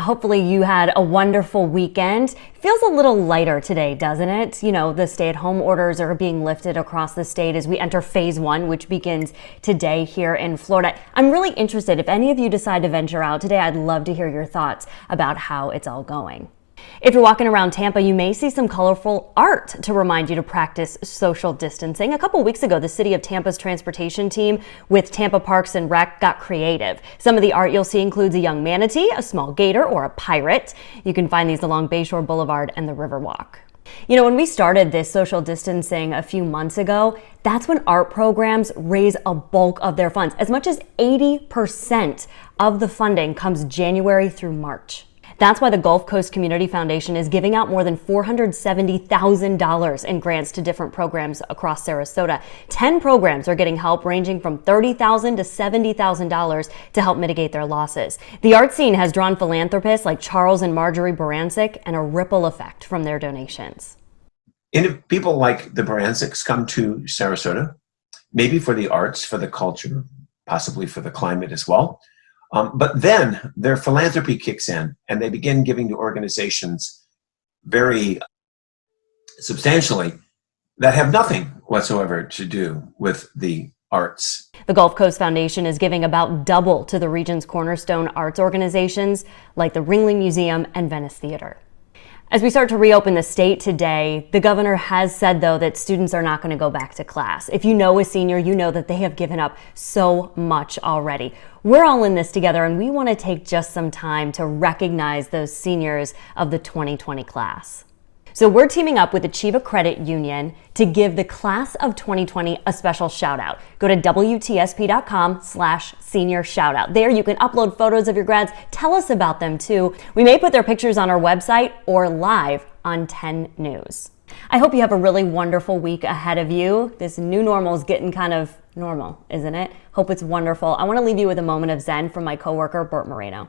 Hopefully you had a wonderful weekend. Feels a little lighter today, doesn't it? You know, the stay-at-home orders are being lifted across the state as we enter phase 1, which begins today here in Florida. I'm really interested, if any of you decide to venture out today, I'd love to hear your thoughts about how it's all going. If you're walking around Tampa, you may see some colorful art to remind you to practice social distancing. A couple weeks ago, the City of Tampa's transportation team with Tampa Parks and Rec got creative. Some of the art you'll see includes a young manatee, a small gator, or a pirate. You can find these along Bayshore Boulevard and the Riverwalk. You know, when we started this social distancing a few months ago, that's when art programs raise a bulk of their funds. As much as 80% of the funding comes January through March. That's why the Gulf Coast Community Foundation is giving out more than $470,000 in grants to different programs across Sarasota. 10 programs are getting help ranging from $30,000 to $70,000 to help mitigate their losses. The art scene has drawn philanthropists like Charles and Marjorie Baranczyk and a ripple effect from their donations. And if people like the Baranczyks come to Sarasota, maybe for the arts, for the culture, possibly for the climate as well, but then their philanthropy kicks in and they begin giving to organizations very substantially that have nothing whatsoever to do with the arts. The Gulf Coast Foundation is giving about double to the region's cornerstone arts organizations like the Ringling Museum and Venice Theater. As we start to reopen the state today, the governor has said, though, that students are not going to go back to class. If you know a senior, you know that they have given up so much already. We're all in this together, and we want to take just some time to recognize those seniors of the 2020 class. So we're teaming up with Achieva Credit Union to give the class of 2020 a special shout out. Go to WTSP.com/senior shoutout. There you can upload photos of your grads. Tell us about them too. We may put their pictures on our website or live on 10 News. I hope you have a really wonderful week ahead of you. This new normal is getting kind of normal, isn't it? Hope it's wonderful. I want to leave you with a moment of Zen from my coworker, Bert Moreno.